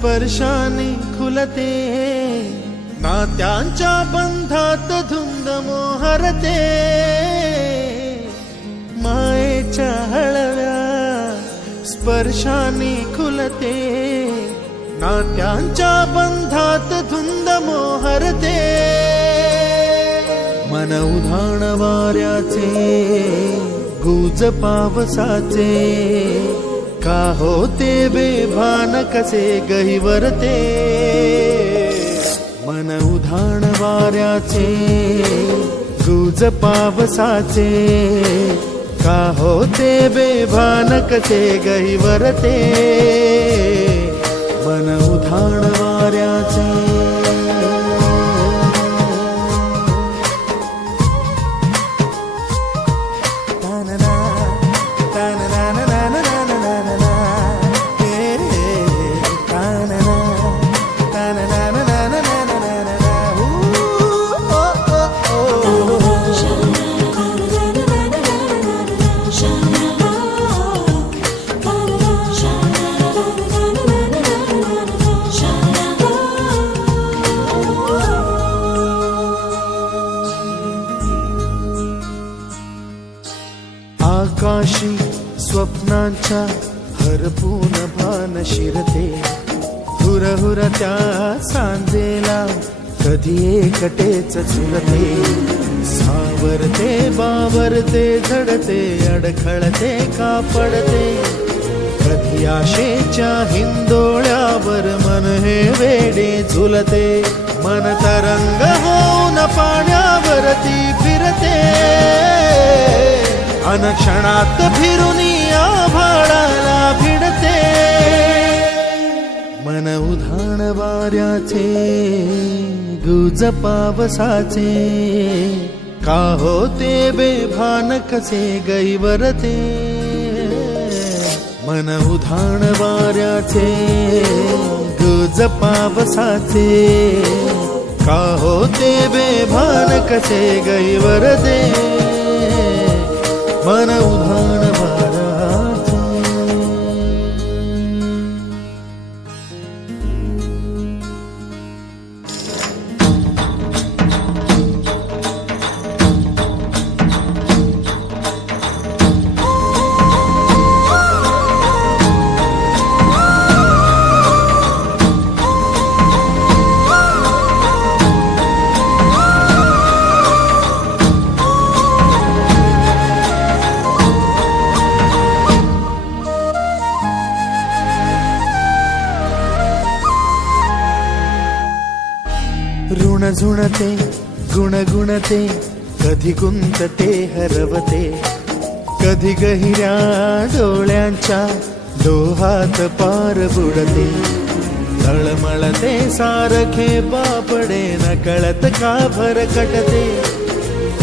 स्पर्शाने खुलते, नात्यांच्या बंधात धुंद मोहरते, मायेच्या हळव्या स्पर्शाने खुलते, नात्यांच्या बंधात धुंद मोहरते, मन उधाण वाऱ्याचे गुज पावसाचे, का होते बेभान कसे गहिवरते, मन उधाण वाऱ्याचे गुज पावसाचे, का होते बेभान कसे गहिवरते, मन उधाण वाऱ्याचे. आकाशी स्वप्नांच्या हरपून भान शिरते, हुरहुर त्या सांजेला कधी एकटेच झुलते, सावरते बावरते झडते, अडखळते का पडते, कधी आशेच्या हिंदोळ्यावर मन हे वेडे झुलते, मन तरंग होऊन पाण्यावरती फिरते, अनक्षणात फिरून आभाळाला भिडते, मन उधाण वाऱ्याचे गुज पावसाचे, का होते बेभान कसे गैवरते, मन उधाण वाऱ्याचे गुज पावसाचे, का होते बेभान कसे गैवरते, मन उधाण वाऱ्याचे. ऋण झुणते गुणगुणते, कधी गुंतते हरवते, कधी गहिऱ्या डोळ्यांच्या डोहात पार बुडते, तळमळते सारखे बापडे नकळत का भरकटते,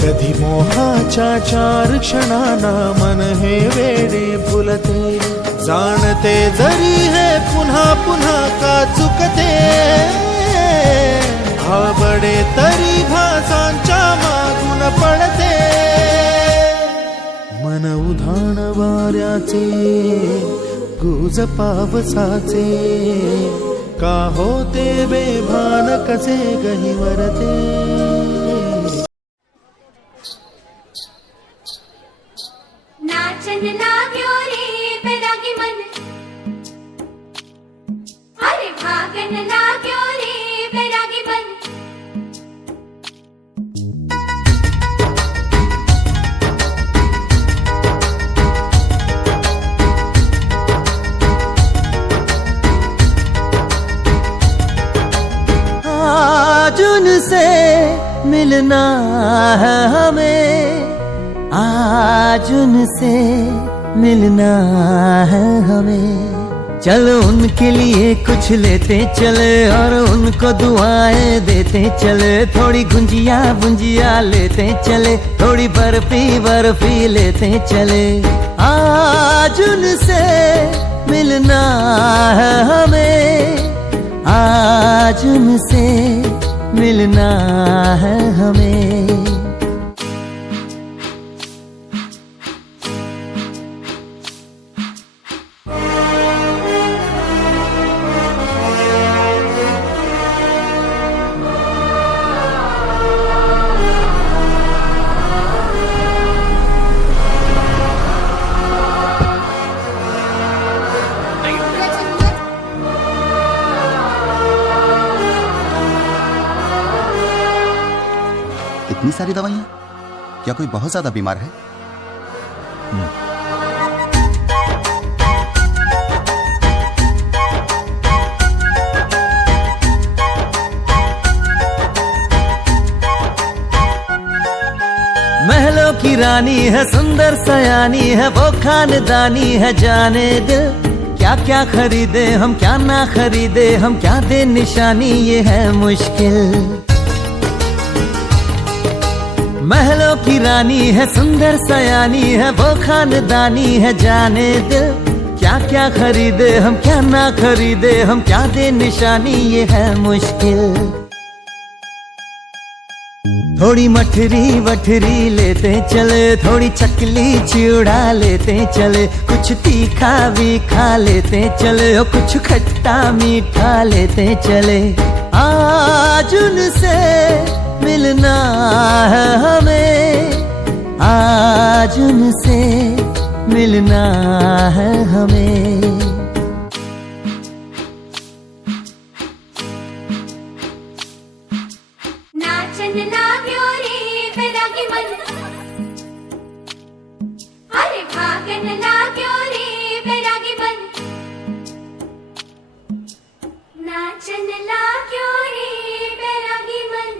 कधी मोहाच्या चार क्षणांना मन हे वेडे फुलते, जाणते जरी हे पुन्हा पुन्हा का चुकते, आवडे तरी भासांच्या मागून पडते, मन उधाण वाऱ्याचे गुज पावसाचे, का होते बेभान कसे गहिवरते. नाचन लाग्यो रे बैरागी मन, अरे भागन लाग्यो रे बैरागी मन, आज उनसे मिलना है हमें, आज उनसे मिलना है हमें, चलो उनके लिए कुछ लेते चले और उनको दुआएं देते चले, थोड़ी गुंजिया बुंजिया लेते चले, थोड़ी बर्फी बर्फी लेते चले, आज उनसे मिलना है हमें, आज उनसे मिलना है हमें. इतनी सारी दवाइयां? क्या कोई बहुत ज्यादा बीमार है? महलों की रानी है, सुंदर सयानी है, वो खानदानी है जाने दिल। क्या क्या खरीदे हम, क्या ना खरीदे हम, क्या दे निशानी, ये है मुश्किल। महलों की रानी है, सुंदर सयानी है, वो खानदानी है जाने दिल। क्या क्या खरीदे हम, क्या ना खरीदे हम, क्या दे निशानी, ये है मुश्किल। थोड़ी मठरी वठरी लेते चले, थोड़ी चकली चिड़ा लेते चले, कुछ तीखा भी खा लेते चले, और कुछ खट्टा मीठा लेते चले। आज उनसे मिलना है हमें, आज उनसे मिलना है हमें। नाचन लाग्यो रे बैरागी मन, अरे भागन लाग्यो रे बैरागी मन, नाचन लाग्यो रे बैरागी मन।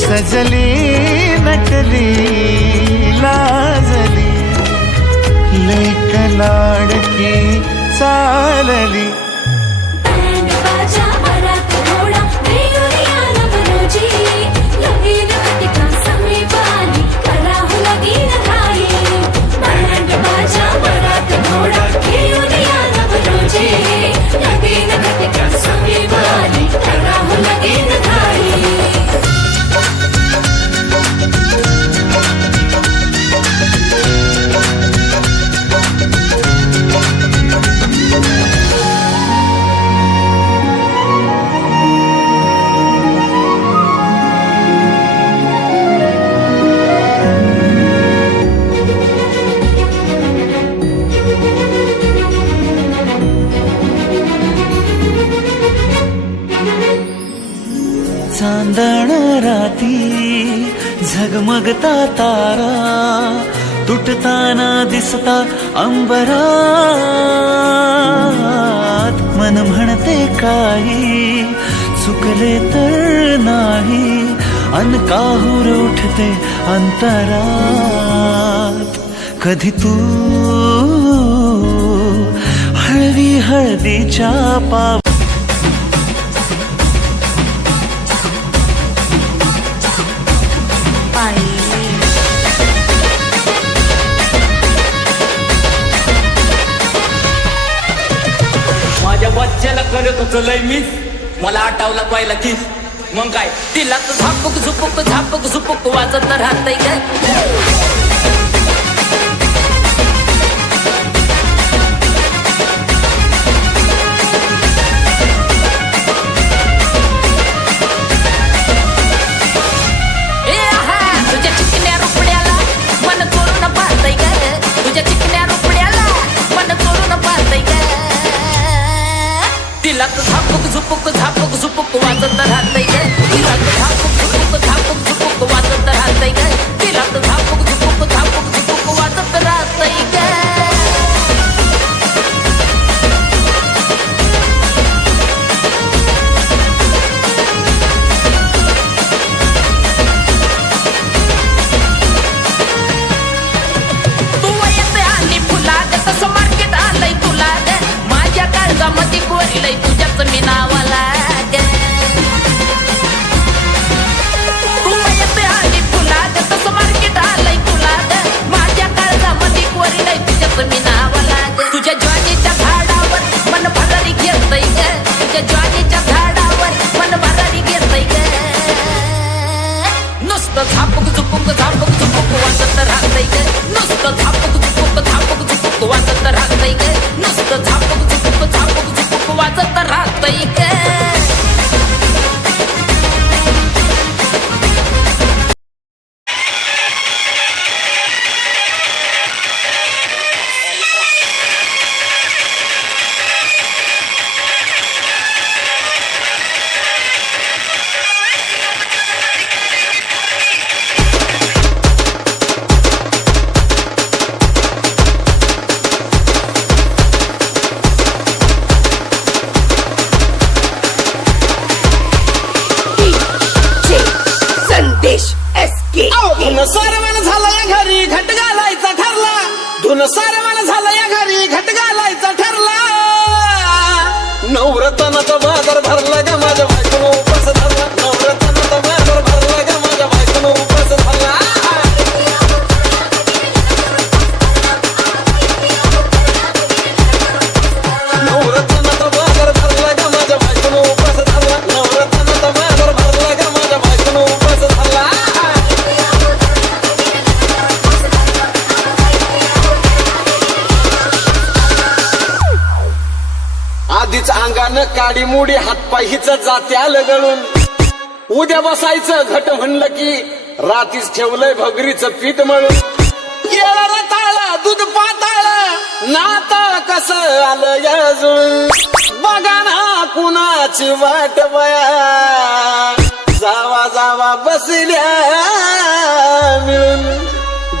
सजली नटली लाजली, लेक लाडकी चालली। बैंड बाजा बरात घोडा देऊया नवरोजी, लगीन कटिका समी बाली करा हो लगीन घाई। बैंड बाजा बरात घोडा देऊया नवरोजी, लगीन कटिका समी बाली करा हो लगीन घाई। चांदण राती झगमगता तारा, तुटताना दिसता अंबरात। मन म्हणते काही चुकले तर नाही, अन काहूर उठते अंतरात। कधी तू हळवी हळदीच्या पाव माझ्या बच्च्याला करत होतं लय मिस, मला आठवला पहिला किस. मग काय तिला तर झापक झुपक वाजत राहतय काय. तुझ्या चिकन्या रुपड्याला मन चोरून पाहतय काय, तुझ्या चिकन्या रुपड्याला मन चोरून पाहतय काय. तिला तर झापक झुपक वाजत राहतय काय, तिला तर झापक झुपक वाजत राहतय काय, तिला तर झापक झुपक वाजत दाढी मुडी हातपाय हिच जात्याल गळून. उद्या बसायचं घट म्हणलं की रातीच ठेवलंय भगरीचं पीठ मळून. केळं रताळ दूध पाताळ नात कसं आलं याजून. बघा ना कुणाची वाट बया जावा जावा बसल्या मिळून.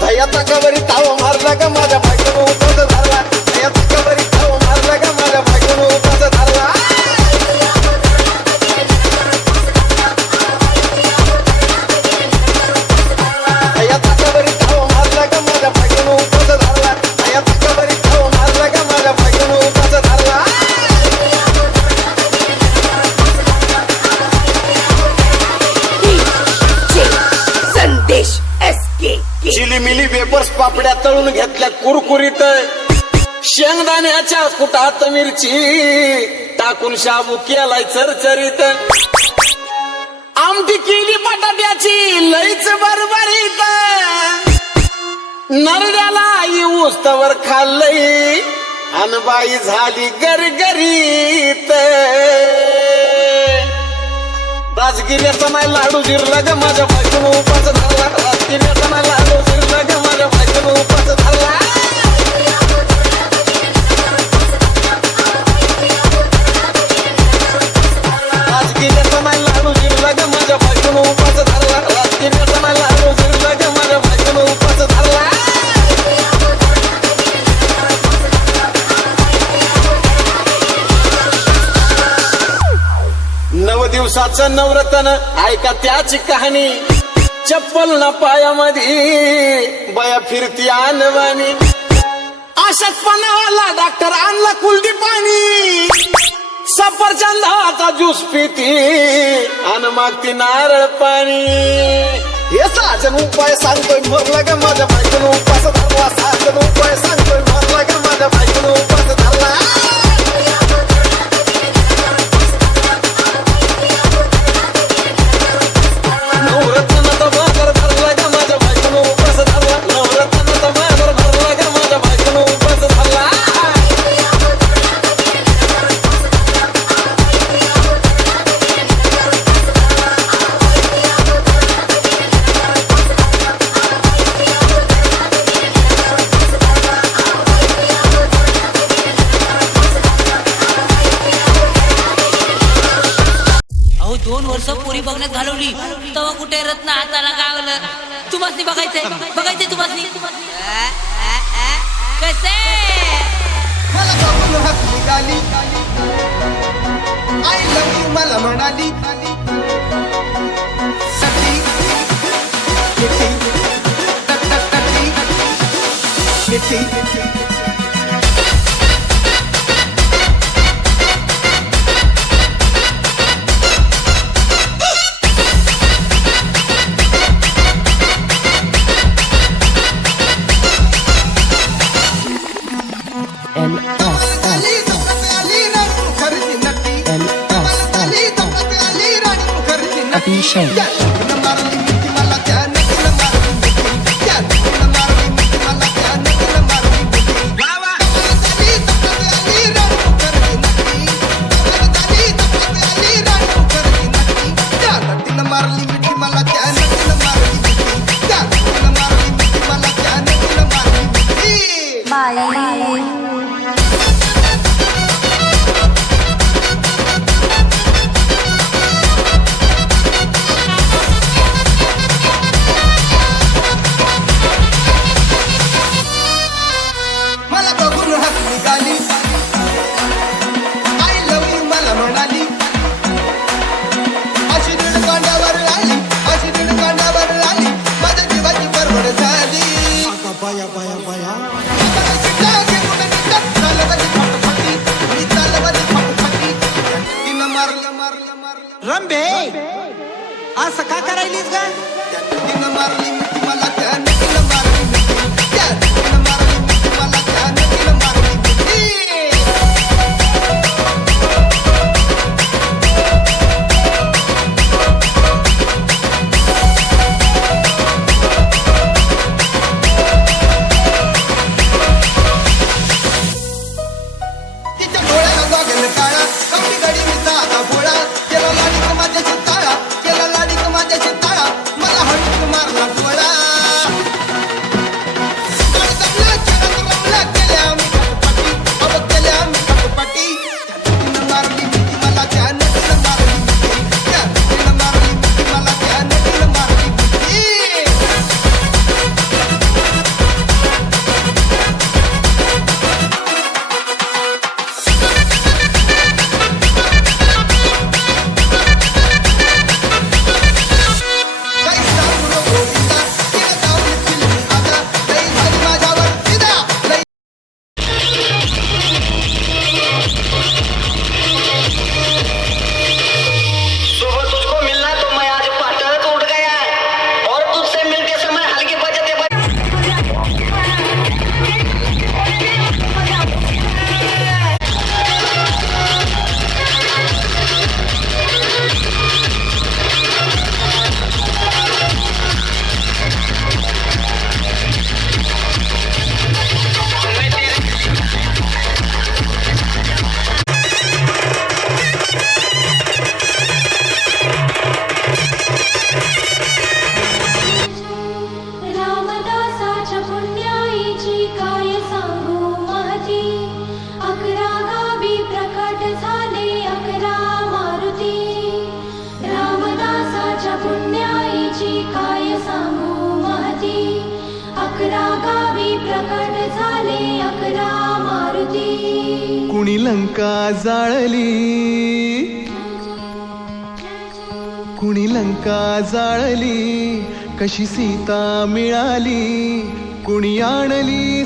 दयाचा कबरी ताव मारला का माझ्या बायकोनं उपास धरला. दयाचा कबरी ताव मारला का माझ्या बायकोनं उपास धरला. दयाचा कबरी ताव मारला का माझ्या बायकोनं उपास धरला. दयाचा कबरी ताव मारला का माझ्या बायकोनं उपास धरला. संदेश SK चिलीमिली वेपर्स पापड्या तळून घेतल्या कुरकुरीत. शेंगदाण्याच्या कुटात मिरची टाकून शाबू केलाय चरचरीत. आमटी केली बटाट्याची लईच बरबरीत. नरड्याला येऊस तवर खाल्लंय अनबाई झाली गरगरीत. राजगिऱ्याचा नाही लाडू जिरला ग माझ्या बायकोनं उपास धरला. राजगिऱ्याचा नाही लाडू जिरला ग माझ्या बायकोनं उपास धरला. राजगिऱ्याचा नाही लाडू जिरला ग माझ्या बायकोनं उपास धरला. राजगिऱ्याचा नाही लाडू जिरला ग माझ्या बायकोनं उपास धरला. नव दिवसाचं नवरत्न ऐका त्याची कहाणी. चप्पल ना पायामध्ये बया फिरती आणवानी. अशक्तपणाला डॉक्टर आणला कुलदी पाणी. सफरचंदाचा ज्यूस पिती आणि मागती नारळ पाणी. हे साजन उपाय सांगतोय भरला का माझ्या बायकोनं उपास धरला. साजन उपाय सांगतोय भरला का माझ्या बायकोनं उपास धरला. नवरत्नाचा बाजार भरला का माझ्या बायकोनं उपास धरला. नवरत्नाचा बाजार भरला का माझ्या बायकोनं उपास धरला. अहो 2 वर्ष पुरी बघण्यात घालवली तेव्हा कुठे रत्न हाताला गावलं. तुम्हाला बघायचंय बघायचंय तुम्हाला कसे मला बघून हसली गाली. आय लव्ह यू मला म्हणाली. सखी मिठी टक टक टकी मिठी. रंबे असं का करायलीस ग? तिनं मारली मिठी मला त्यानं तिनं मारली मिठी. तिनं मारली मिठी मला त्यानं तिनं मारली मिठी. तिच्या डोळ्याला गॉगल काळा कमी गडी 11 गावी प्रकट झाले 11 मारुती. कुणी लंका जाळली, कुणी लंका जाळली, कशी सीता मिळाली, कुणी आणली.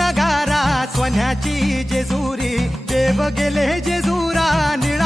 नगारा सोन्याची जेजुरी, देव गेले जेजुरा निळ